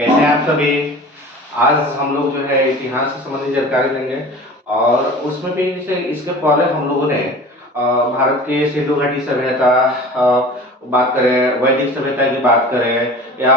कैसे हैं आप सभी। आज हम लोग जो है इतिहास से संबंधित जानकारी लेंगे और उसमें भी जैसे इसके पहले हम लोगों ने भारत के सिंधु घाटी सभ्यता बात करें, वैदिक सभ्यता की बात करें या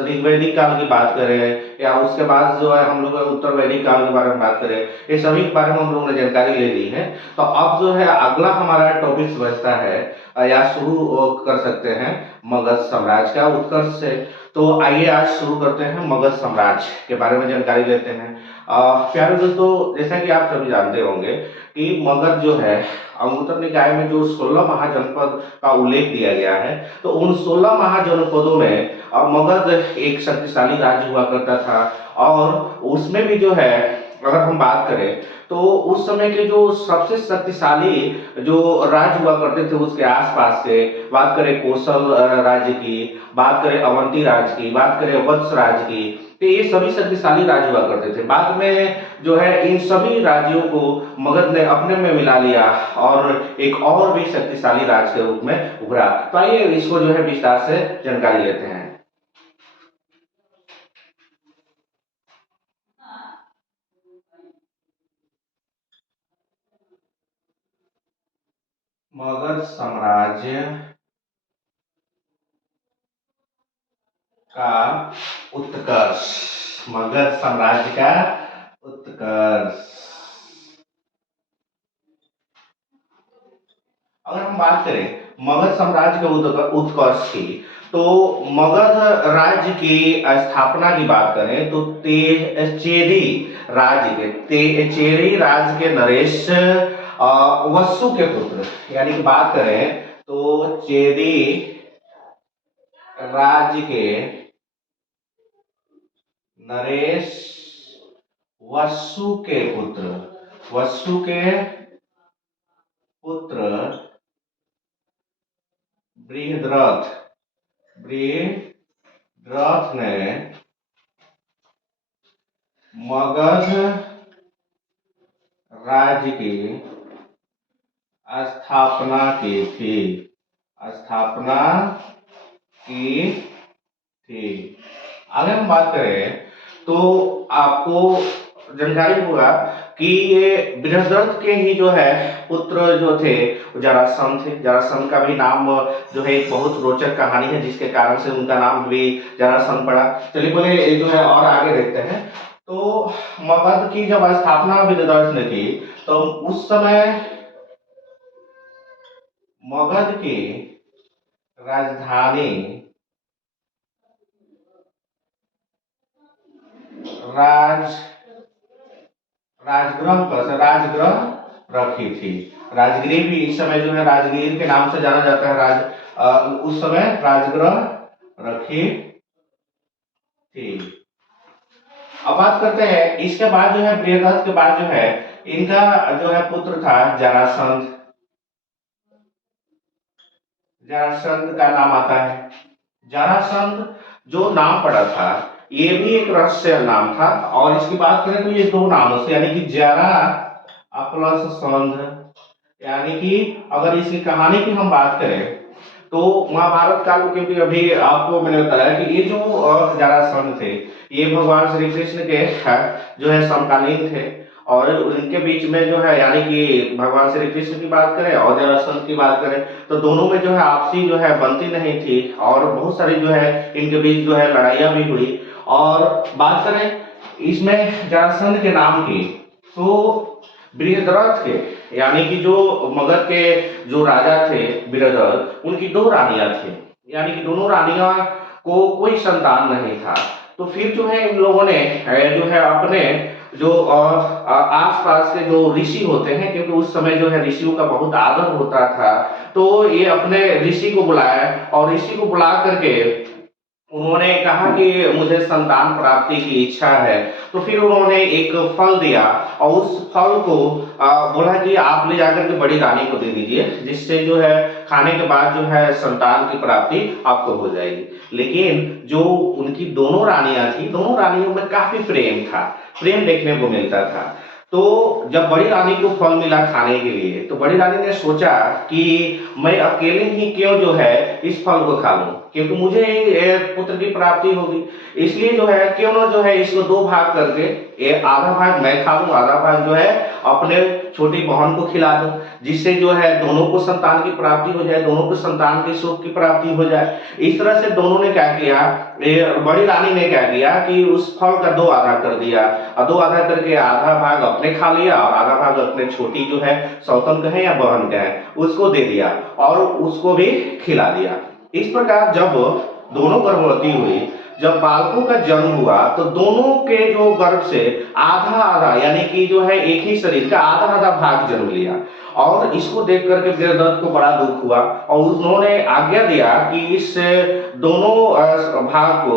ऋग्वैदिक काल की बात करें या उसके बाद जो है हम लोग उत्तर वैदिक काल के बारे में बात करें, ये सभी के बारे में हम लोगों ने जानकारी ले ली है। तो अब जो है अगला हमारा टॉपिक बचता है या शुरू कर सकते हैं मगध साम्राज्य का उत्कर्ष से। तो आइए आज शुरू करते हैं मगध साम्राज्य के बारे में जानकारी लेते हैं। प्यारे दोस्तों, जैसा कि आप सभी जानते होंगे कि मगध जो है अंगुत्तर निकाय में जो 16 महाजनपद का उल्लेख दिया गया है, तो उन 16 महाजनपदों में मगध एक शक्तिशाली राज्य हुआ करता था। और उसमें भी जो है अगर हम बात करें तो उस समय के जो सबसे शक्तिशाली जो राज्य हुआ करते थे उसके आसपास के, बात करें कौशल राज्य की, बात करें अवंती राज्य की, बात करें वत्स राज्य की, तो ये सभी शक्तिशाली राज्य हुआ करते थे। बाद में जो है इन सभी राज्यों को मगध ने अपने में मिला लिया और एक और भी शक्तिशाली राज्य के रूप में उभरा। तो आइए इसको जो है विस्तार से जानकारी लेते हैं। मगध साम्राज्य का उत्कर्ष, मगध साम्राज्य का उत्कर्ष। अगर हम बात करें मगध साम्राज्य के उत्कर्ष की, तो मगध राज्य की स्थापना की बात करें तो चेरी राज्य के नरेश वसु के पुत्र, यानी कि बात करें तो चेरी राज्य के नरेश वसु के पुत्र बृहद्रथ ने मगध राज्य की स्थापना की थी। अगर हम बात करें तो आपको जानकारी होगा कि ये बृहद्रथ के ही जो है पुत्र जो थे जरासंध थे। जरासंध का भी नाम जो है एक बहुत रोचक कहानी है जिसके कारण से उनका नाम भी जरासंध पड़ा। चलिए पहले जो है और आगे देखते हैं। तो मगध की जब स्थापना बृहद्रथ ने की तो उस समय मगध की राजधानी राजगृह रखी थी। राजगृह भी इस समय जो है राजगीर के नाम से जाना जाता है। उस समय राजगृह रखी थी। अब बात करते हैं इसके बाद जो है बृहद्रथ के बाद जो है इनका जो है पुत्र था जरासंध। जरासंध का नाम आता है। जरासंध जो नाम पड़ा था ये भी एक रहस्य नाम था और इसकी बात करें तो ये दो नामों से, यानी कि जरा प्लस संध, यानी कि अगर इसकी कहानी की हम बात करें तो महाभारत काल में, क्योंकि अभी आपको मैंने बताया कि ये जो जरासंध थे ये भगवान श्री कृष्ण के जो है समकालीन थे और उनके बीच में जो है, यानी कि भगवान श्री कृष्ण की बात करें और जरासंध की बात करें तो दोनों में जो है आपसी जो है बनती नहीं थी और बहुत सारी जो है इनके बीच जो है लड़ाइयाँ भी हुई। और बात करें इसमें जरासंध के नाम की तो बृहद्रथ के, यानी कि जो मगध के जो राजा थे बृहद्रथ, उनकी दो रानियां थी, यानी कि दोनों रानियां को कोई संतान नहीं था। तो फिर जो है इन लोगों ने जो है अपने जो आसपास के जो ऋषि होते हैं, क्योंकि उस समय जो है ऋषियों का बहुत आदर होता था, तो ये अपने ऋषि को बुलाया और ऋषि को बुला करके उन्होंने कहा कि मुझे संतान प्राप्ति की इच्छा है। तो फिर उन्होंने एक फल दिया और उस फल को बोला कि आप ले जाकर के बड़ी रानी को दे दीजिए, जिससे जो है खाने के बाद जो है संतान की प्राप्ति आपको हो जाएगी। लेकिन जो उनकी दोनों रानियां थी, दोनों रानियों में काफी प्रेम देखने को मिलता था। तो जब बड़ी रानी को फल मिला खाने के लिए तो बड़ी रानी ने सोचा कि मैं अकेले ही क्यों जो है इस फल को खा लूं, क्योंकि मुझे ही पुत्र की प्राप्ति होगी। इसलिए जो है क्यों ना जो है इसको दो भाग करके, ये आधा भाग मैं खा लूं, आधा भाग जो है अपने छोटी बहन को खिला दूं, जिससे जो है दोनों को संतान की प्राप्ति हो जाए, दोनों को संतान की सुख की प्राप्ति हो जाए। इस तरह से दोनों ने क्या किया, ये बड़ी रानी ने क्या किया कि उस फल का दो आधा कर दिया, और दो आधा करके आधा भाग अपने खा लिया और आधा भाग अपने छोटी जो है सौतन कहे या बहन कहे उसको दे दिया और उसको भी खिला दिया। इस प्रकार जब दोनों गर्भवती हुई, जब बालकों का जन्म हुआ तो दोनों के जो गर्भ से आधा आधा यानी कि जो है एक ही शरीर का आधा आधा भाग जन्म लिया। और इसको देख करके वीरदत्त को बड़ा दुख हुआ और उन्होंने आज्ञा दिया कि इस दोनों भाग को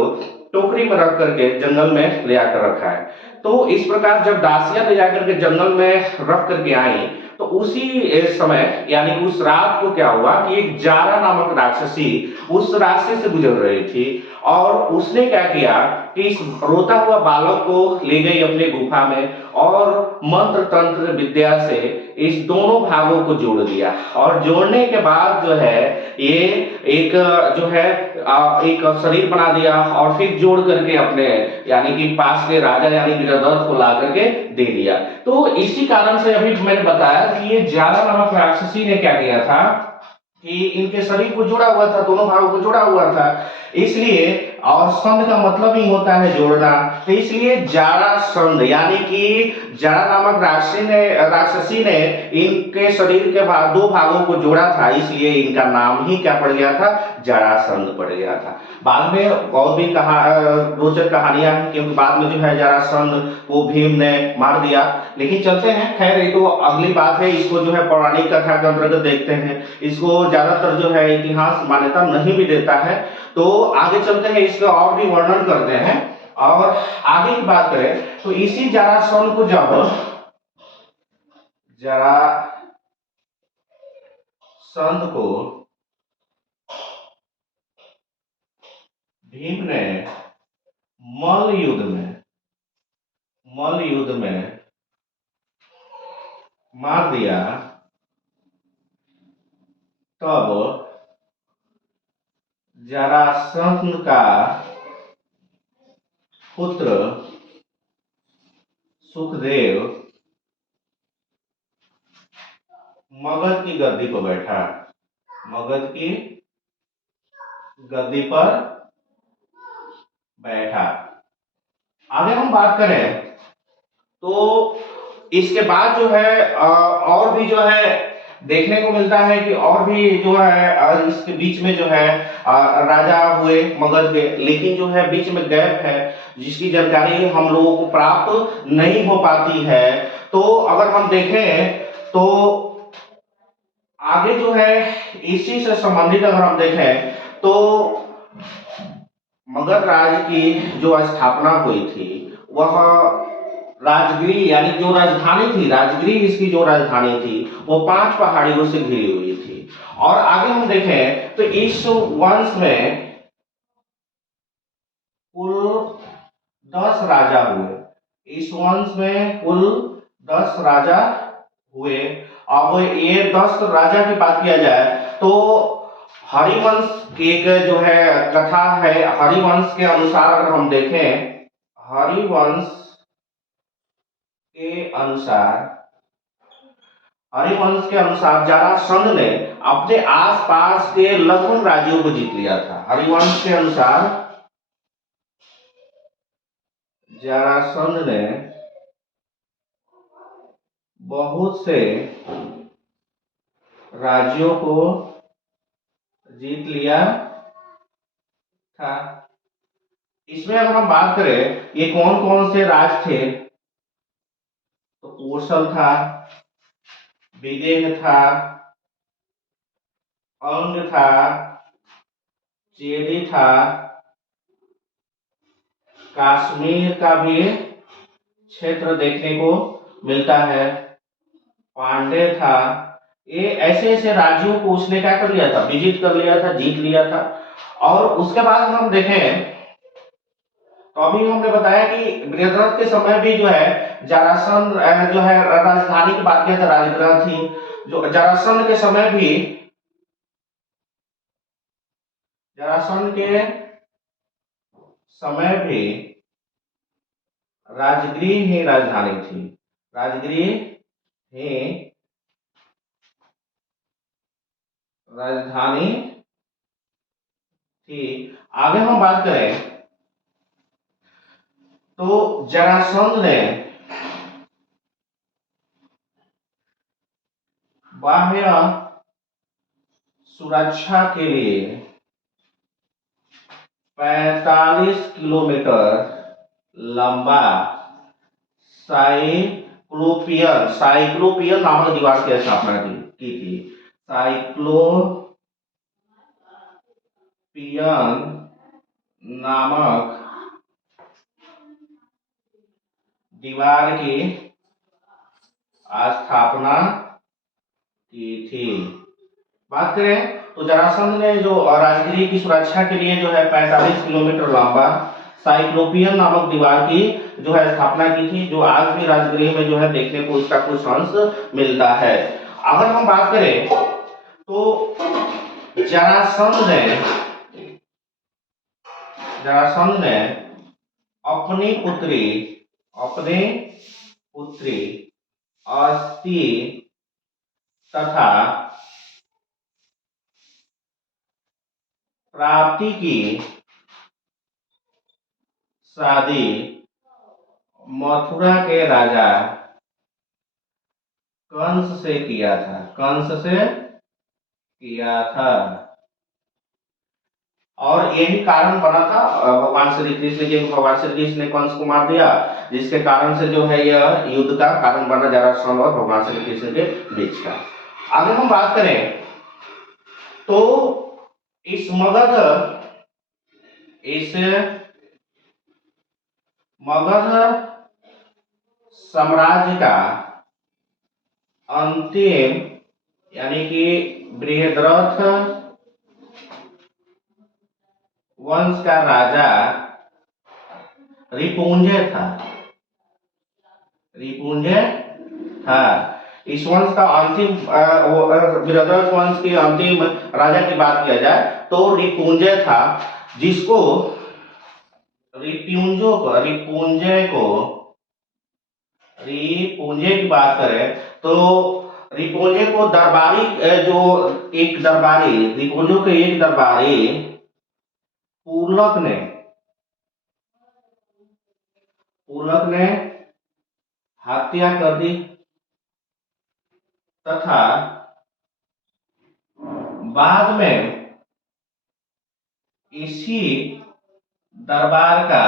टोकरी में रख करके जंगल में ले आकर रखा है। तो इस प्रकार जब दासियां ले जाकर के जंगल में रख करके आई तो उसी समय यानी कि उस रात को क्या हुआ कि एक जारा नामक राक्षसी उस रास्ते से गुजर रही थी और उसने क्या किया कि इस रोता हुआ बालक को ले गई अपने गुफा में और मंत्र तंत्र विद्या से इस दोनों भागों को जोड़ दिया। और जोड़ने के बाद जो है ये एक जो है एक शरीर बना दिया और फिर जोड़ करके अपने यानी कि पास के राजा यानी वीरदत्त को ला करके दे दिया। तो इसी कारण से अभी मैंने बताया कि ये ज्यादा नामक राक्षसी ने क्या किया था कि इनके शरीर को जोड़ा हुआ था, दोनों भागों को जोड़ा हुआ था। इसलिए और संध का मतलब ही होता है जोड़ना, तो इसलिए जारा संध यानी कि जारा नामक राक्षसी ने इनके शरीर के दो भागों को जोड़ा था, इसलिए इनका नाम ही क्या पड़ गया था, जरासंध पड़ गया था। बाद में और भी रोचक कहानियां हैं, क्योंकि बाद में जो है जरासंध को भीम ने मार दिया। लेकिन चलते हैं, खैर ये तो अगली बात है, इसको जो है पौराणिक कथा के अंतर्गत देखते हैं। इसको ज्यादातर जो है इतिहास मान्यता नहीं भी देता है। तो आगे चलते हैं, इसका और भी वर्णन करते हैं और आगे की बात करें तो इसी जरासंध को जब जरासंध को भीम ने मल्ल युद्ध में मार दिया, तब जरासंध का पुत्र सुखदेव मगध की गद्दी पर बैठा, मगध की गद्दी पर बैठा। आगे हम बात करें तो इसके बाद जो है और भी जो है देखने को मिलता है कि और भी जो है इसके बीच में जो है राजा हुए मगध के, लेकिन जो है बीच में गैप है जिसकी जानकारी हम लोगों को प्राप्त नहीं हो पाती है। तो अगर हम देखें तो आगे जो है इसी से संबंधित अगर हम देखें तो मगध राज्य की जो स्थापना हुई थी वह राजगिरी यानी जो राजधानी थी, राजगिरी इसकी जो राजधानी थी वो 5 पहाड़ियों से घिरी हुई थी। और आगे हम देखें तो इस वंश में कुल 10 राजा हुए, इस वंश में कुल 10 राजा हुए। अब ये 10 राजा की बात किया जाए तो हरिवंश की एक जो है कथा है, हरिवंश के अनुसार अगर हम देखें, हरिवंश के अनुसार जरासंध ने अपने आसपास के लगभग राज्यों को जीत लिया था। हरिवंश के अनुसार जरासंध ने बहुत से राज्यों को जीत लिया था। इसमें अगर हम बात करें ये कौन कौन से राज थे, तो कौशल था, विदेह था, अंग था, चेदी था, कश्मीर का भी क्षेत्र देखने को मिलता है, पांडे था। ये ऐसे ऐसे राज्यों को उसने क्या कर लिया था, विजिट कर लिया था, जीत लिया था। और उसके बाद हम देखें तो अभी हमने बताया कि वीरदत्त के समय भी जो है जरासंध जो है राजधानी की बात किया था, राजगृह थी। जो जरासंध के समय भी जरासंध के समय भी राजगृह ही राजधानी थी। राजगृह ही राजधानी थी। आगे हम बात करें तो जरासंध ने बाह्य सुरक्षा के लिए 45 किलोमीटर लंबा साइक्लोपियन नामक दीवार की स्थापना की थी। साइक्लोपियन नामक दीवार की स्थापना की थी। बात करें तो जरासंध ने जो राजगृह की सुरक्षा के लिए जो है 45 किलोमीटर लंबा साइक्लोपियन नामक दीवार की जो है स्थापना की थी, जो आज भी राजगृह में जो है देखने को इसका कुछ अंश मिलता है। अगर हम बात करें तो जरासंध ने अपनी पुत्री अस्ति तथा प्राप्ति की शादी मथुरा के राजा कंस से किया था। और यही कारण बना था भगवान श्री कृष्ण के, भगवान श्री कृष्ण ने कंस को मार दिया, जिसके कारण से जो है यह युद्ध का कारण बना जरासंध और भगवान श्री कृष्ण के बीच का। आगे हम बात करें तो इस मगध साम्राज्य का अंतिम यानी कि बृहद्रथ वंश का राजा रिपुंजय था। इस वंश का अंतिम बृहद्रथ वंश के अंतिम राजा की बात किया जाए तो रिपुंजय था, जिसको रिपुंजय की बात करें तो रिपुंजय को रिपुंजय के एक दरबारी पूर्णक ने हत्या कर दी तथा बाद में इसी दरबार का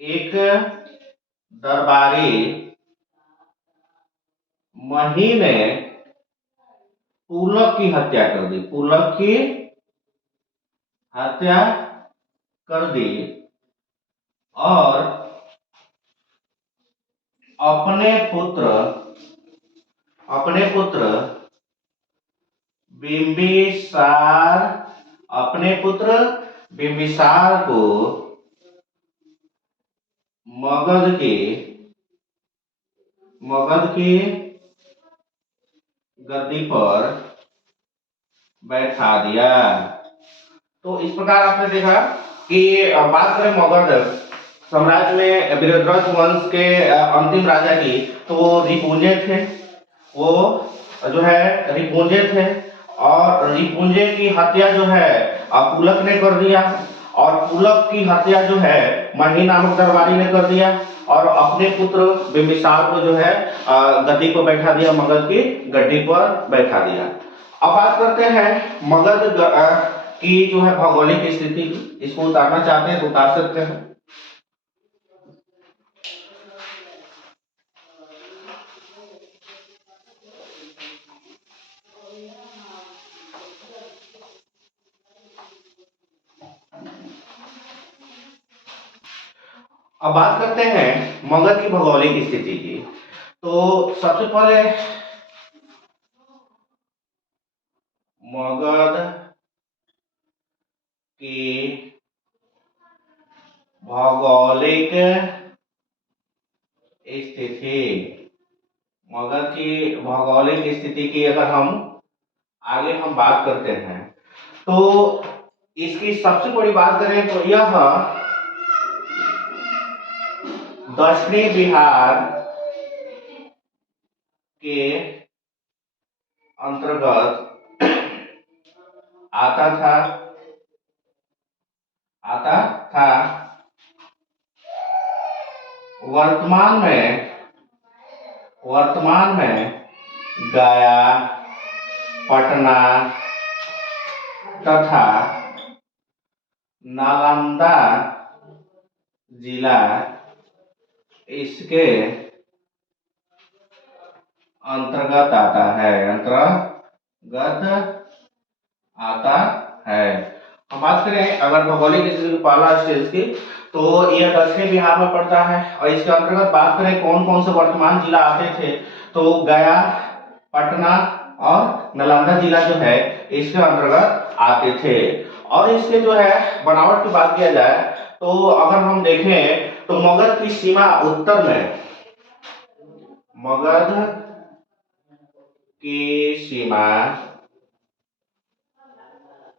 एक दरबारी मही ने पूर्णक की हत्या कर दी और अपने पुत्र बिंबिसार को मगध की गद्दी पर बैठा दिया। तो इस प्रकार आपने देखा कि बात करें मगध साम्राज्य में बृहद्रथ वंश के अंतिम राजा की, तो वो रिपुंजय थे और रिपुंजय की हत्या जो है पुलक ने कर दिया और पुलक की हत्या जो है मही नामक दरबारी ने कर दिया और अपने पुत्र बिंबिसार को जो है गद्दी पर बैठा दिया, मगध की गद्दी पर बैठा दिया। अब बात करते हैं मगध की जो है भौगोलिक स्थिति, इसको उतारना चाहते हैं तो उतार सकते हैं। अब बात करते हैं मगध की भौगोलिक स्थिति की। तो सबसे पहले मगध की भौगोलिक स्थिति की अगर हम बात करते हैं तो इसकी सबसे बड़ी बात करें तो यह दक्षिणी बिहार के अंतर्गत आता था आता था। वर्तमान में गया, पटना तथा नालंदा जिला इसके अंतर्गत आता है। हम बात करें अगर भौगोलिक स्थिति की पहला स्टेज की, तो यह दक्षिणी बिहार में पड़ता है और इसके अंतर्गत बात करें कौन कौन से वर्तमान जिला आते थे, तो गया, पटना और नालंदा जिला जो है इसके अंतर्गत आते थे। और इसके जो है बनावट की बात किया जाए तो अगर हम देखें तो मगध की सीमा उत्तर में, मगध की सीमा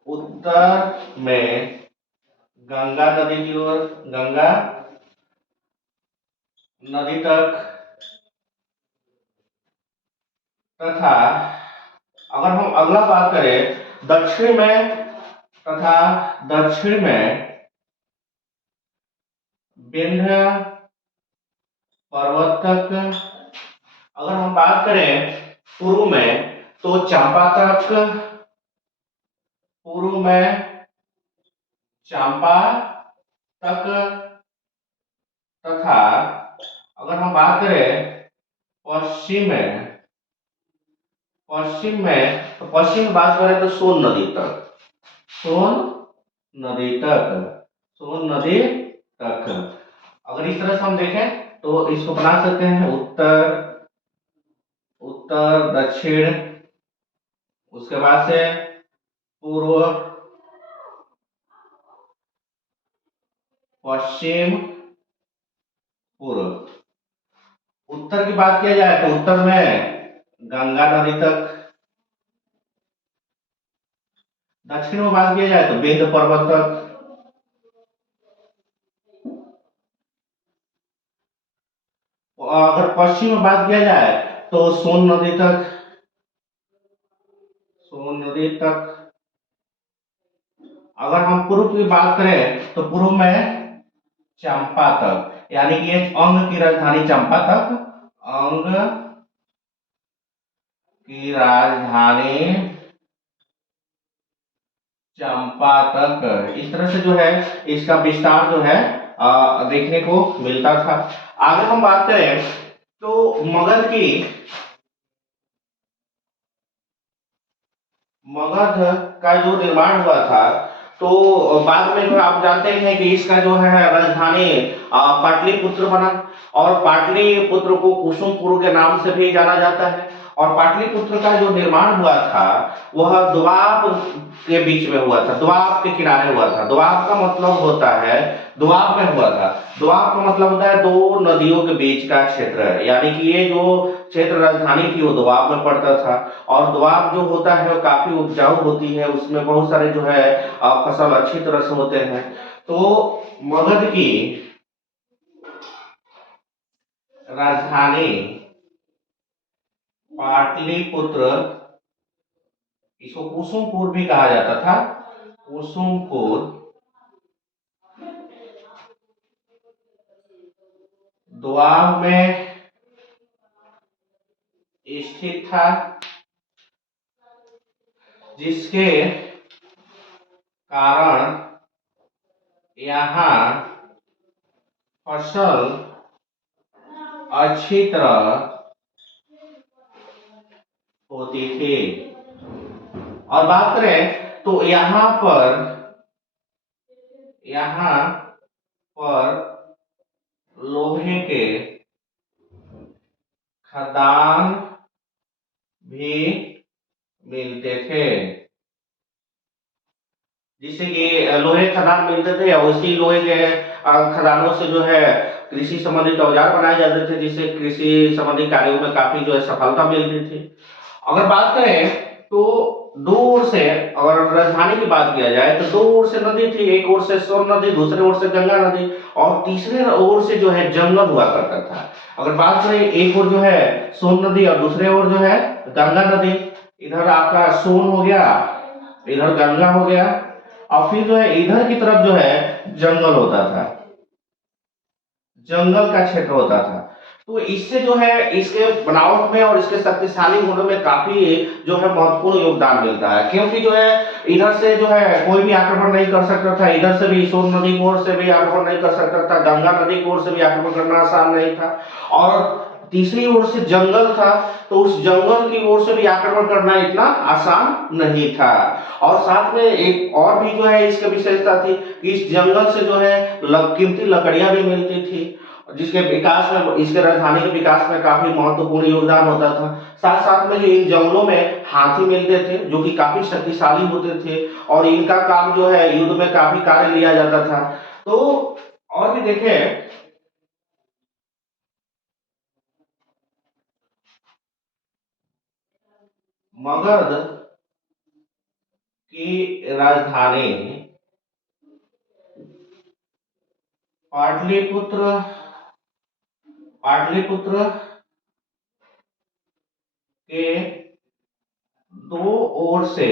उत्तर में गंगा नदी की ओर, गंगा नदी तक तथा अगर हम अगला बात करें दक्षिण में विंध्य पर्वत तक। अगर हम बात करें पूर्व में तो चंपा तक, पूर्व में चंपा तक तथा अगर हम बात करें पश्चिम में तो पश्चिम में बात करें तो सोन नदी तक, सोन नदी तक। अगर इस तरह से हम देखें तो इसको बना सकते हैं उत्तर दक्षिण, उसके बाद से पूर्व पश्चिम पूर्व। उत्तर की बात किया जाए तो उत्तर में गंगा नदी तक, दक्षिण में बात किया जाए तो विंध्य पर्वत तक, अगर पश्चिम में बात किया जाए तो सोन नदी तक। अगर हम पूर्व की बात करें तो पूर्व में चंपा तक, यानी कि एक अंग की राजधानी चंपा तक, अंग की राजधानी चंपा तक। इस तरह से जो है इसका विस्तार जो है देखने को मिलता था। आगे हम बात करें तो मगध का जो निर्माण हुआ था, तो बाद में जो आप जानते हैं कि इसका जो है राजधानी पाटलिपुत्र बना और पाटलिपुत्र को कुसुमपुर के नाम से भी जाना जाता है। और पाटलिपुत्र का जो निर्माण हुआ था वह द्वाब के बीच में हुआ था, द्वाब के किनारे हुआ था। द्वाब का मतलब होता है, द्वाब में हुआ था, द्वाब का मतलब होता है दो नदियों के बीच का क्षेत्र, यानी कि ये जो क्षेत्र राजधानी थी वो द्वाब में पड़ता था। और द्वाब जो होता है वो काफी उपजाऊ होती है, उसमें बहुत सारे जो है फसल अच्छी तरह से होते हैं। तो मगध की राजधानी पाटलिपुत्र, इसको कुसुमपुर भी कहा जाता था, कुसुमपुर द्वाब में स्थित था, जिसके कारण यहाँ फसल अच्छी तरह होती थी। और बात करें तो यहाँ पर लोहे के खदान भी मिलते थे, जिससे कि लोहे खदान मिलते थे और उसी लोहे के खदानों से जो है कृषि संबंधित औजार बनाए जाते थे, जिससे कृषि संबंधी कार्यों में काफी जो है सफलता मिलती थी। अगर बात करें तो दो ओर से, अगर राजधानी की बात किया जाए तो दो ओर से नदी थी, एक ओर से सोन नदी, दूसरे ओर से गंगा नदी, और तीसरे ओर से जो है जंगल हुआ करता था। अगर बात करें, एक ओर जो है सोन नदी और दूसरे ओर जो है गंगा नदी। इधर आपका सोन हो गया, इधर गंगा हो गया, और फिर जो है इधर की तरफ जो है जंगल होता था, जंगल का क्षेत्र होता था। तो इससे जो है इसके बनावट में और इसके शक्तिशाली होने में काफी जो है महत्वपूर्ण योगदान मिलता है, क्योंकि जो है इधर से जो है कोई भी आक्रमण नहीं कर सकता था, इधर से भी सोन नदी की ओर से भी आक्रमण नहीं कर सकता था, गंगा नदी की ओर से भी आक्रमण करना आसान नहीं था, और तीसरी ओर से जंगल था, तो उस जंगल की ओर से भी आक्रमण करना इतना आसान नहीं था। और साथ में एक और भी जो है इसकी विशेषता थी कि इस जंगल से जो है कीमती लकड़ियां भी मिलती थी, जिसके विकास में, इसके राजधानी के विकास में काफी महत्वपूर्ण योगदान होता था। साथ साथ में जो इन जंगलों में हाथी मिलते थे जो कि काफी शक्तिशाली होते थे, और इनका काम जो है युद्ध में काफी कार्य लिया जाता था। तो और भी देखें, मगध की राजधानी पाटलिपुत्र, पाटलिपुत्र के दो ओर से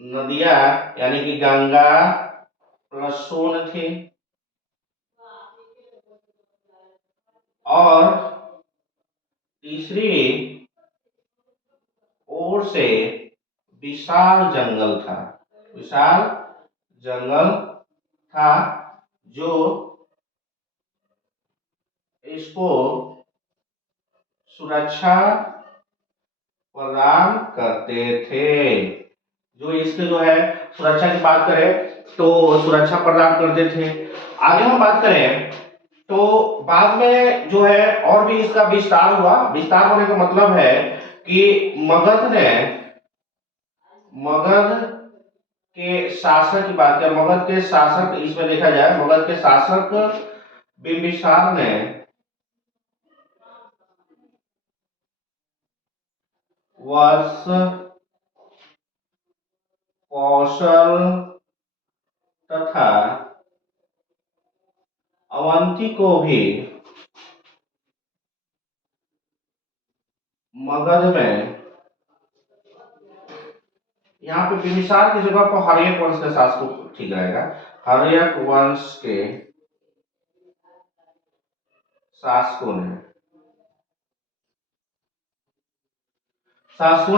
नदियां, यानी कि गंगा प्लस सोन थी, और तीसरी ओर से विशाल जंगल था, विशाल जंगल था, जो इसको सुरक्षा प्रदान करते थे। जो इसके जो है सुरक्षा की बात करें तो सुरक्षा प्रदान करते थे। आगे हम बात करें तो बाद में जो है और भी इसका विस्तार हुआ। विस्तार होने का मतलब है कि मगध के शासक की बात करें, मगध के शासक, इसमें देखा जाए मगध के शासक बिंबिसार ने वर्ष कौशल तथा अवंती को भी मगध में, यहाँ पे बिंबिसार की जगह पर हर्यक वंश के शासक ठीक रहेगा, हर्यक वंश के शासकों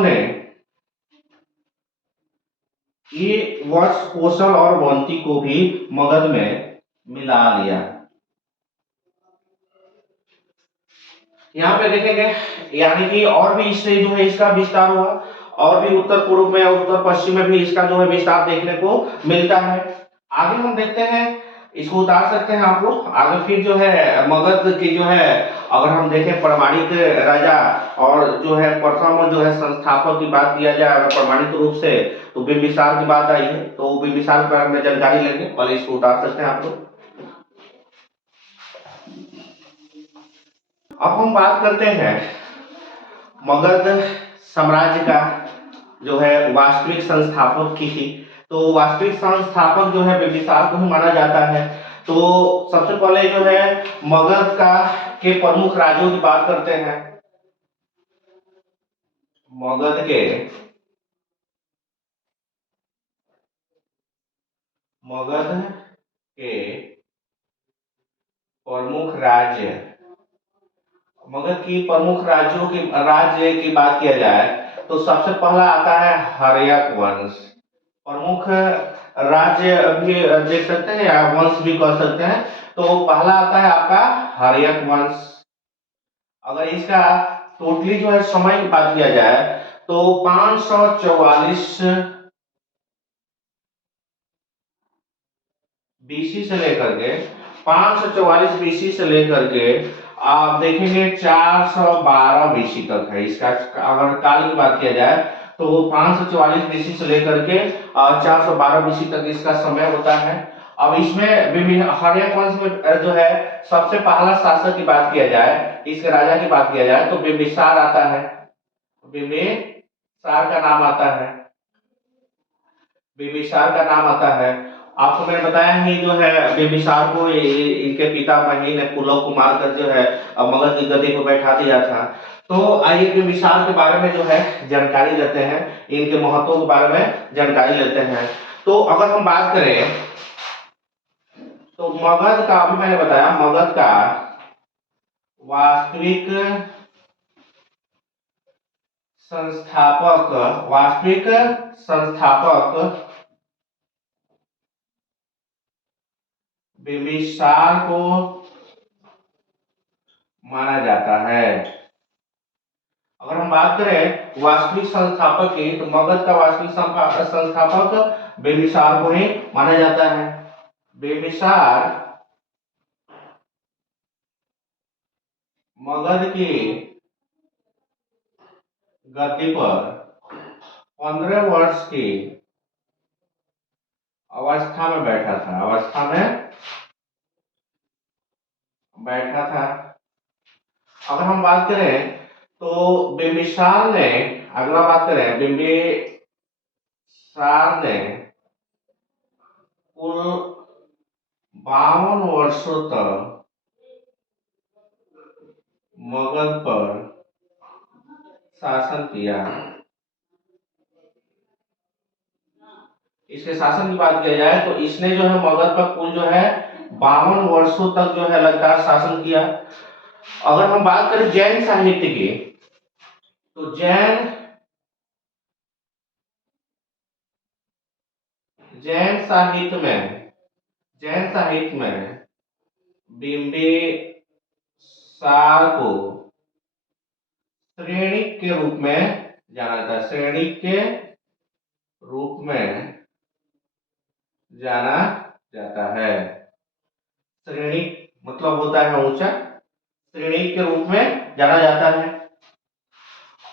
ने ये वर्ष कौशल और अवंती को भी मगध में मिला लिया। यहाँ पे देखेंगे, यानी कि और भी इससे जो है इसका विस्तार हुआ, और भी उत्तर पूर्व में और उत्तर पश्चिम में भी इसका जो है विस्तार देखने को मिलता है। आगे हम देखते हैं, इसको उतार सकते हैं आप लोग। आगे फिर जो है मगध की जो है, अगर हम देखें प्रमाणित राजा और जो है प्रथम जो है संस्थापक की बात किया जाए अगर प्रमाणित रूप से, तो बिंबिसार की बात आई है, तो बिंबिसार के बारे में जानकारी लेंगे। पहले इसको उतार सकते हैं आप लोग। अब हम बात करते हैं मगध साम्राज्य का जो है वास्तविक संस्थापक की थी। तो वास्तविक संस्थापक जो है बिंबिसार को ही माना जाता है। तो सबसे पहले जो है मगध का के प्रमुख राज्यों की बात करते हैं। मगध के प्रमुख राज्य, मगध की प्रमुख राज्य की बात किया जाए तो सबसे पहला आता है हर्यक वंश। प्रमुख राज्य भी देख सकते हैं या वंश भी कह सकते हैं। तो पहला आता है आपका हर्यक वंश। अगर इसका टोटली जो है समय की बात किया जाए तो 544 बीसी से लेकर के 544 बीसी से लेकर के आप देखेंगे 412 बीसी तक है इसका। अगर काल की बात किया जाए तो 544 बीसी से लेकर के 412 बीसी तक इसका समय होता है। अब इसमें हर्यक वंश में जो है सबसे पहला शासक की बात किया जाए, इसके राजा की बात किया जाए तो बिंबिसार आता है। बिंबिसार सार का नाम आता है, बिंबिसार का नाम आता है। आपको मैंने बताया ही जो है बिंबिसार को इनके पिता मही ने पुलव को मारकर जो है मगध की गद्दी पर बैठा दिया था। तो आइए बिंबिसार के बारे में जो है जानकारी लेते हैं, इनके महत्व के बारे में जानकारी लेते हैं। तो अगर हम बात करें तो मगध का, अभी मैंने बताया मगध का वास्तविक संस्थापक बिंबिसार को माना जाता है। अगर हम बात करें वास्तविक संस्थापक की, तो मगध का वास्तविक संस्थापक बिंबिसार को ही माना जाता है। बिंबिसार मगध की गद्दी पर 15 वर्ष की अवस्था में बैठा था, अगर हम बात करें तो बिंबिसार ने, अगला बात करें, बिंबिसार ने कुल 52 वर्षों तक मगध पर शासन किया। इसके शासन की बात किया जाए तो इसने जो है मगध पर कुल जो है 52 वर्षों तक जो है लगातार शासन किया। अगर हम बात करें जैन साहित्य की, तो जैन साहित्य में बिंबिसार को श्रेणिक के रूप में जाना जाता है, श्रेणिक के रूप में जाना जाता है। श्रेणिक मतलब होता है ऊंचा, श्रेणिक के रूप में जाना जाता है।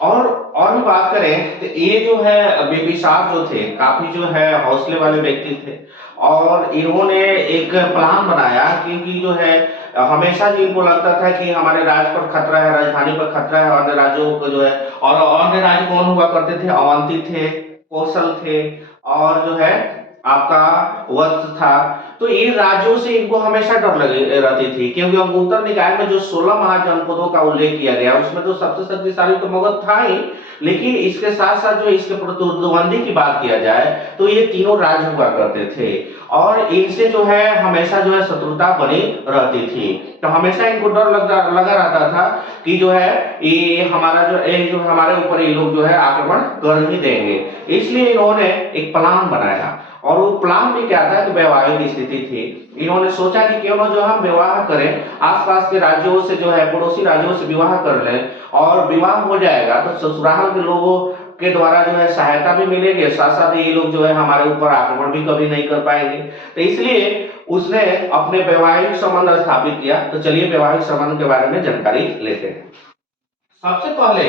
और भी बात करें तो ये जो है बिंबिसार जो थे काफी जो है हौसले वाले व्यक्ति थे, और इन्होंने एक प्लान बनाया, क्योंकि जो है हमेशा जी इनको लगता था कि हमारे राज्य पर खतरा है, राजधानी पर खतरा है, अन्य राज्यों को जो है, और अन्य राज्य कौन हुआ करते थे, अवंती थे, कौशल थे, और जो है आपका वत्स था। तो इन राज्यों से इनको हमेशा डर लगी रहती थी, क्योंकि अंगुत्तर निकाय में जो 16 महाजनपदों का उल्लेख किया गया उसमें तो सबसे शक्तिशाली तो मगध था ही, लेकिन इसके साथ साथ जो इसके प्रतिद्वंदी की बात किया जाए तो ये तीनों राज्य हुआ करते थे, और इनसे जो है हमेशा जो है शत्रुता बनी रहती थी। तो हमेशा इनको डर लगा रहता था कि जो है ये जो हमारे ऊपर ये लोग जो है आक्रमण कर ही देंगे। इसलिए इन्होंने एक प्लान बनाया, और वो प्लान भी क्या था कि वैवाहिक स्थिति थी। इन्होंने सोचा कि क्यों ना जो हम विवाह करें, आसपास के राज्यों से जो है पड़ोसी राज्यों से विवाह कर लें, और विवाह हो जाएगा तो ससुराल के लोगों के द्वारा जो है सहायता भी मिलेगी, साथ साथ ये लोग जो है हमारे ऊपर आक्रमण भी कभी नहीं कर पाएंगे। तो इसलिए उसने अपने वैवाहिक संबंध स्थापित किया। तो चलिए वैवाहिक संबंध के बारे में जानकारी लेते हैं। सबसे पहले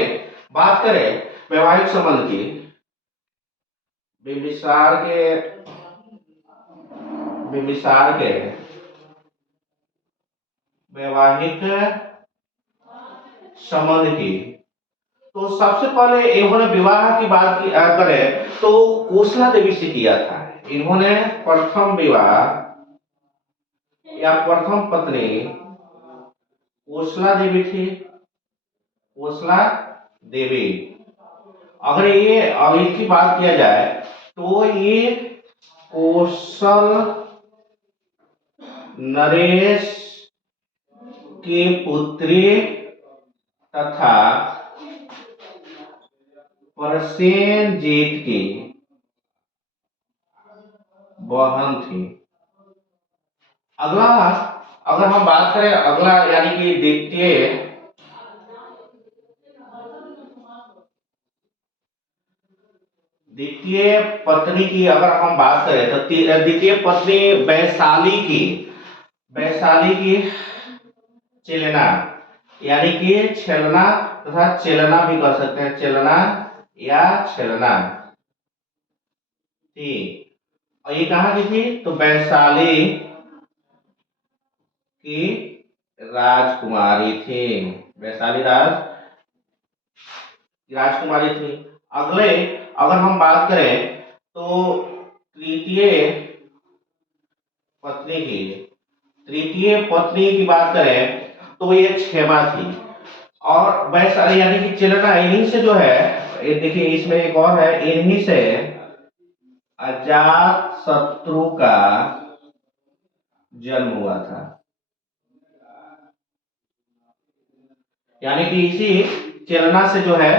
बात करें वैवाहिक संबंध की, बिंबिसार के वैवाहिक संबंध की, तो सबसे पहले इन्होंने विवाह की बात करें तो कोसला देवी से किया था। इन्होंने प्रथम विवाह या प्रथम पत्नी कोसला देवी थी, कोसला देवी। अगर इनकी बात किया जाए तो ये कौशल नरेश की पुत्री तथा प्रसेनजीत की बहन थी। अगला, अगर हम बात करें अगला यानी कि द्वितीय पत्नी की अगर हम बात करें तो द्वितीय पत्नी वैशाली की चेलना, यानी कि छलना तथा चेलना भी कर सकते हैं, चेलना या छलना थी। और ये कहाँ की थी, तो वैशाली की राजकुमारी थी, वैशाली राजकुमारी थी। अगले अगर हम बात करें तो तृतीय पत्नी की तृतीय पत्नी की बात करें तो ये क्षेमा थी। और वैशाली यानी कि चलना इन्हीं से जो है, ये देखिए इसमें एक और है, इन्हीं से अजात शत्रु का जन्म हुआ था। यानी कि इसी चलना से जो है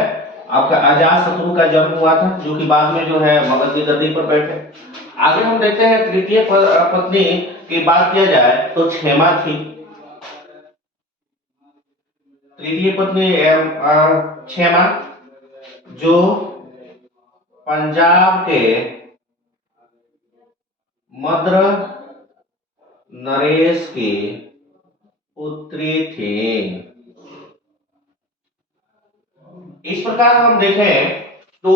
आपका अजात शत्रु का जन्म हुआ था, जो कि बाद में जो है मगध की गद्दी पर बैठे। आगे हम देखते हैं तृतीय पत्नी की बात किया जाए तो क्षेमा थी। तृतीय पत्नी क्षेमा जो पंजाब के मद्र नरेश की पुत्री थी। इस प्रकार हम देखें तो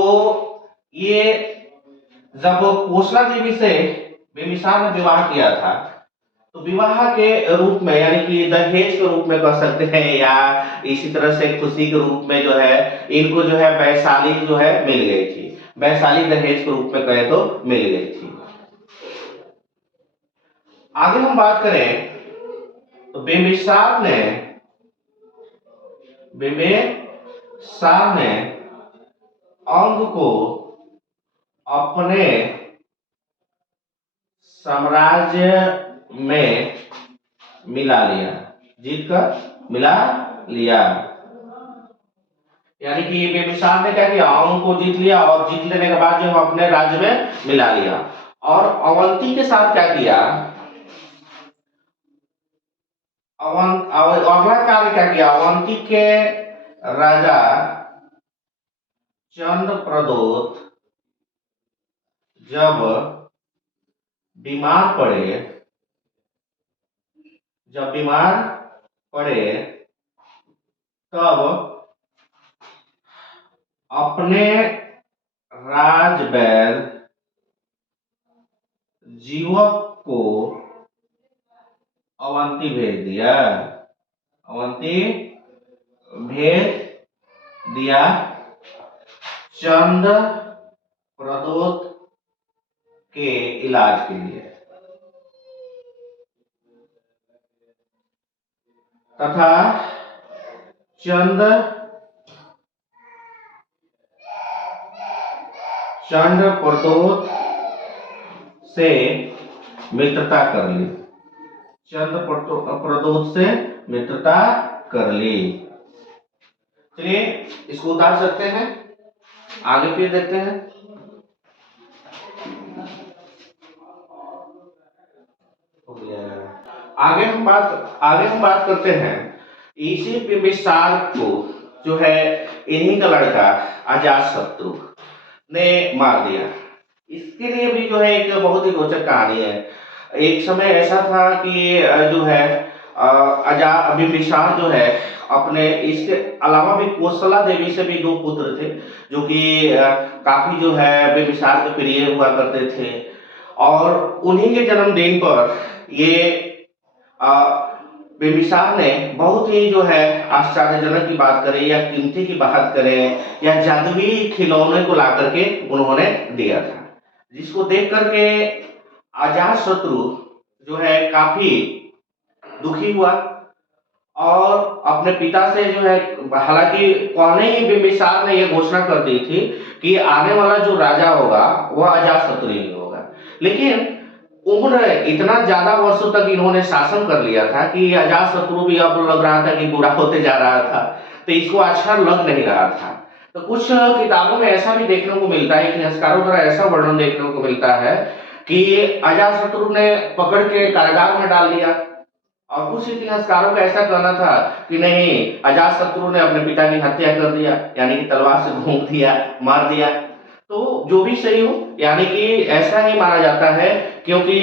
ये जब कोसला देवी से बिंबिसार ने विवाह किया था तो विवाह के रूप में यानी कि दहेज के रूप में कह सकते हैं, या इसी तरह से खुशी के रूप में जो है इनको जो है वैशाली जो है मिल गई थी। वैशाली दहेज के रूप में कहे तो मिल गई थी। आगे हम बात करें तो बिंबिसार ने अंग को अपने साम्राज्य में मिला लिया, जीत कर मिला लिया। यानी कि बिंबिसार ने क्या किया, अंग को जीत लिया और जीत लेने के बाद जो अपने राज्य में मिला लिया। और अवंती के साथ क्या किया, अगला कार्य क्या किया, अवंती के राजा चंद्रप्रदोत जब बीमार पड़े तब अपने राजवैद जीवक को अवंती भेज दिया चंद्र प्रदोत के इलाज के लिए, तथा चंद्र प्रदोत से मित्रता कर ली। प्रदोत से मित्रता कर ली। चलिए इसको उतार सकते हैं, आगे फिर देखते हैं। आगे हम बात करते हैं इसी बिंबिसार को जो है इन्हीं का लड़का अजातशत्रु ने मार दिया। इसके लिए भी जो है एक बहुत ही रोचक कहानी है। एक समय ऐसा था कि जो है बिंबिसार जो है अपने इसके अलावा भी कोसला देवी से भी दो पुत्र थे, जो कि काफी जो है बिंबिसार के प्रिय हुआ करते थे। और उन्हीं के जन्मदिन पर ये बिंबिसार ने बहुत ही जो है आश्चर्यजनक की बात करें या कीमती की बात करें या जादुई खिलौने को ला करके उन्होंने दिया था, जिसको देख करके अजातशत्रु जो है काफी दुखी हुआ और अपने पिता से जो है, हालांकि पहले ही बिंबिसार ने यह घोषणा कर दी थी कि आने वाला जो राजा होगा वह अजातशत्रु ही होगा, लेकिन उम्र इतना ज्यादा वर्षों तक इन्होंने शासन कर लिया था कि अजातशत्रु भी अब लग रहा था कि बुरा होते जा रहा था, तो इसको अच्छा लग नहीं रहा था। तो कुछ किताबों में ऐसा भी देखने को मिलता है, इतिहासकारों द्वारा ऐसा वर्णन देखने को मिलता है कि अजातशत्रु ने पकड़ के कारागार में डाल दिया। और कुछ इतिहासकारों का ऐसा कहना था कि नहीं, अजातशत्रु ने अपने पिता की हत्या कर दिया, यानी कि तलवार से घोंप दिया, मार दिया। तो जो भी सही हो, यानी कि ऐसा ही माना जाता है क्योंकि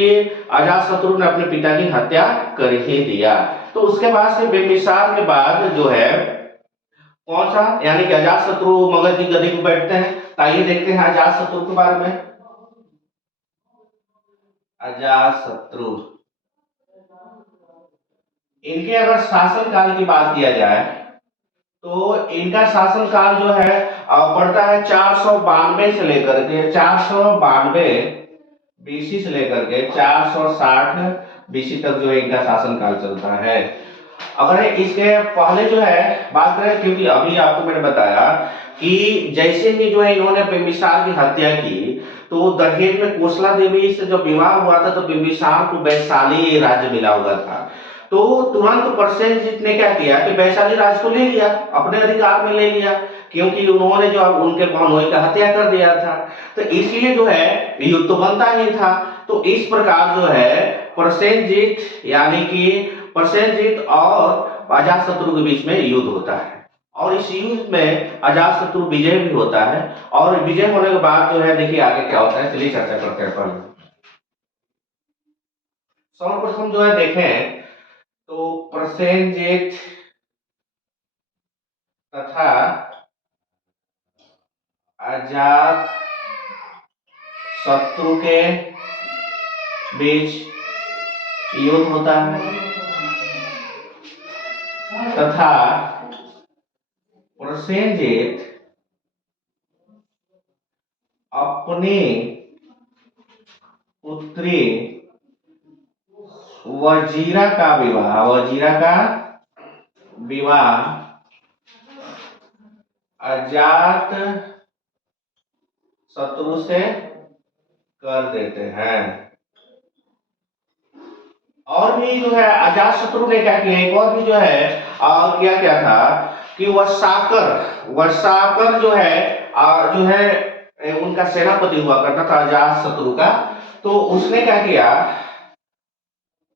अजातशत्रु ने अपने पिता की हत्या कर ही दिया। तो उसके बाद से बिंबिसार के बाद जो है कौन सा, यानी कि अजातशत्रु मगध की गद्दी पर बैठते हैं। तो आइए देखते हैं अजातशत्रु के बारे में। अजातशत्रु, इनके अगर शासन काल की बात किया जाए तो इनका शासनकाल जो है पड़ता है 492 से लेकर के 492 बीसी से लेकर के 460 बीसी तक जो है इनका शासनकाल चलता है। अगर इसके पहले जो है बात करें, क्योंकि अभी आपको मैंने बताया कि जैसे ही जो है इन्होंने बिंबिसार की हत्या की, तो दहेज में कोसला देवी से जब विवाह हुआ था तो बिंबिसार को वैशाली राज्य मिला हुआ था। तो तुरंत प्रसेनजीत ने क्या किया कि वैशाली राज्य को ले लिया, अपने अधिकार में ले लिया, क्योंकि उन्होंने जो उनके बहनोई का हत्या कर दिया था। तो इसलिए जो है युद्ध तो बनता ही था। तो इस प्रकार जो है प्रसेनजीत यानी कि प्रसेनजीत और अजातशत्रु के बीच में युद्ध होता है, और इस युद्ध में अजातशत्रु विजय भी होता है। और विजय होने के बाद जो है देखिए आगे क्या होता है, चलिए चर्चा करते हैं। पहले सर्वप्रथम जो है देखें तो प्रसेनजीत तथा अजात शत्रु के बीच युद्ध होता है, तथा प्रसेनजीत अपनी पुत्री वजीरा का विवाह अजात शत्रु से कर देते हैं। और भी जो है अजात शत्रु ने क्या किया, एक और भी जो है किया क्या था कि वसाकर जो है उनका सेनापति हुआ करता था अजात शत्रु का। तो उसने क्या किया,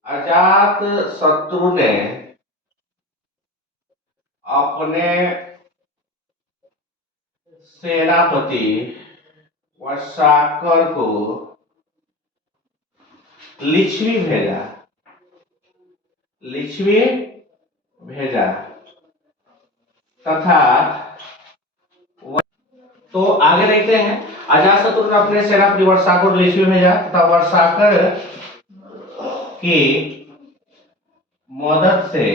अजात शत्रु ने अपने सेनापति वसाकर को लिच्छवी भेजा तथा तो आगे देखते हैं। अजातशत्रु ने अपने सेनापति वर्षाकर को लिच्छवी भेजा तथा वर्षाकर की मदद से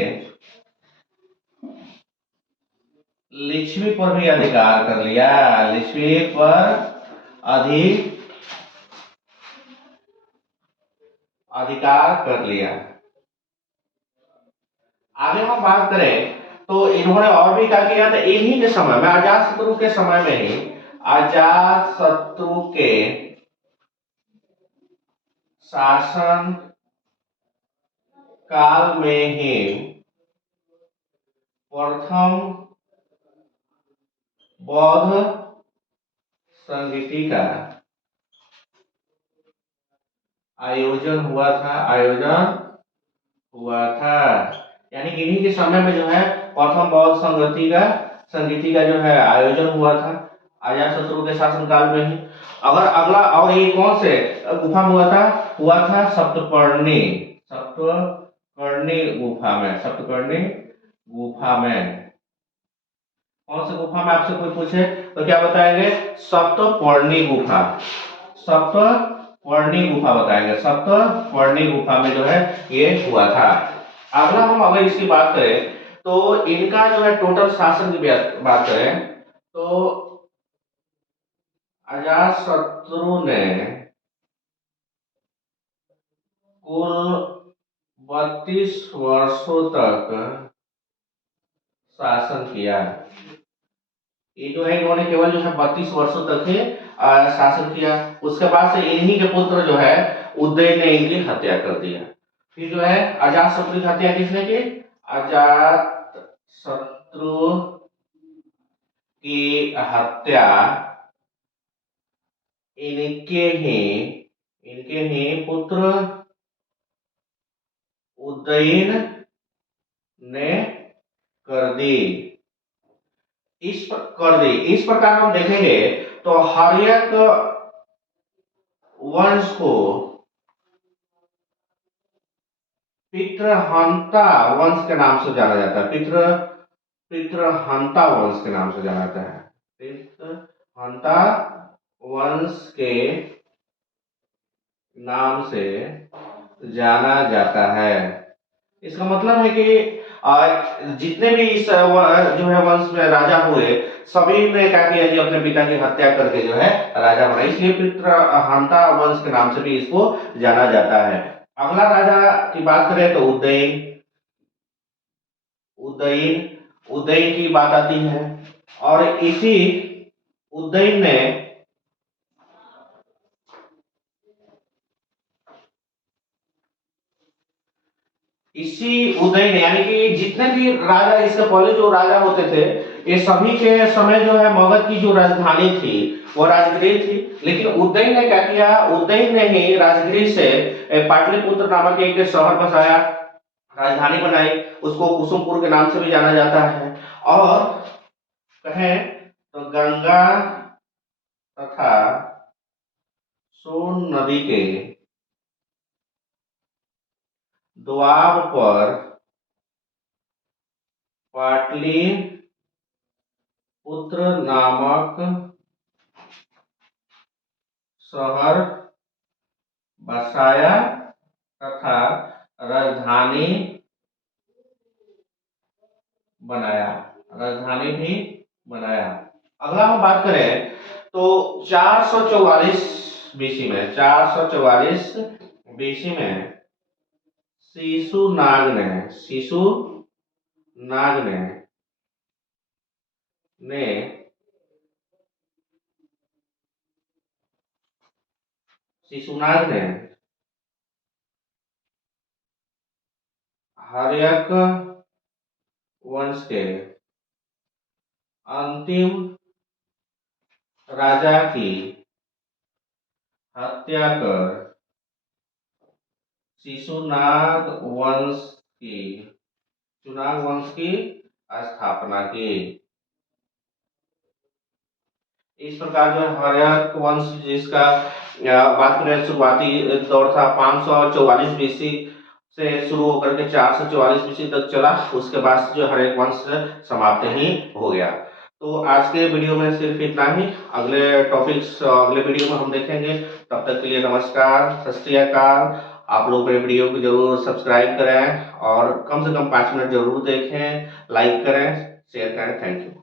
लिच्छवी पर भी अधिकार कर लिया, लिच्छवी पर अधिकार कर लिया। आगे हम बात करें तो इन्होंने और भी क्या किया था, इन्हीं के समय में अजातशत्रु के समय में ही अजातशत्रु के शासन काल में ही प्रथम बौद्ध संगीति का आयोजन हुआ था। यानी इन्हीं के समय में जो है प्रथम बौद्ध संगीति का जो है आयोजन हुआ था अजातशत्रु के शासनकाल में ही। अगर अगला और ये कौन से गुफा में हुआ था सप्तपर्णी गुफा में। कौन सी गुफा में आपसे कोई पूछे तो क्या बताएंगे, सप्तपर्णी गुफा बताएंगे। सप्तपर्णी गुफा में जो है ये हुआ था। अगला हम अगर इसकी बात करें तो इनका जो है टोटल शासन की बात करें तो अजातशत्रु ने कुल 32 वर्षों तक शासन किया। ये जो है इन्होंने केवल जो है 32 वर्षों तक ही शासन किया। उसके बाद से इन्हीं के पुत्र जो है उदय ने इनकी हत्या कर दिया। फिर जो है अजातशत्रु की हत्या किसने की, अजातशत्रु की हत्या इनके ही पुत्र उदयन ने कर दी। इस प्रकार हम देखेंगे तो हर्यक वंश को पितृहंता वंश के नाम से जाना जाता है। पितृहंता वंश के नाम से जाना जाता है। पितृहंता वंश के नाम से जाना जाता है। इसका मतलब है कि और जितने भी इस जो है वंश में राजा हुए, सभी ने क्या किया जी, अपने पिता की हत्या करके जो है राजा बना, इसलिए पितृहंता वंश के नाम से भी इसको जाना जाता है। अगला राजा की बात करें तो उदयन। उदयन उदयन की बात आती है, और इसी उदयन ने इसी उदयन यानी कि जितने भी राजा, इससे पहले जो राजा होते थे, ये सभी के समय जो है मगध की जो राजधानी थी वो राजगृह थी। लेकिन उदयन ने क्या किया, उदयन ने ही राजगृह से पाटलिपुत्र नामक एक शहर बसाया, राजधानी बनाई, उसको कुसुमपुर के नाम से भी जाना जाता है। और कहें तो गंगा तथा सोन नदी के द्वार पर पाटलिपुत्र नामक शहर बसाया तथा राजधानी बनाया, राजधानी भी बनाया। अगला हम बात करें तो 444 बीसी में, 444 बीसी में शिशुनाग ने शिशुनाग ने शिशुनाग ने हर्यक वंश के अंतिम राजा की हत्या कर शिशुनाग वंश की स्थापना की। इस प्रकार जो है हर्यक वंश जिसका बात करें शुरुआती दौर था 544 बीसी से शुरू होकर के 444 बीसी तक चला, उसके बाद जो हर्यक वंश समाप्त ही हो गया। तो आज के वीडियो में सिर्फ इतना ही, अगले टॉपिक्स अगले वीडियो में हम देखेंगे। तब तक के लिए नमस्कार, सत श्री अकाल। आप लोग मेरे वीडियो को जरूर सब्सक्राइब करें और कम से कम 5 मिनट जरूर देखें, लाइक करें, शेयर करें। Thank you.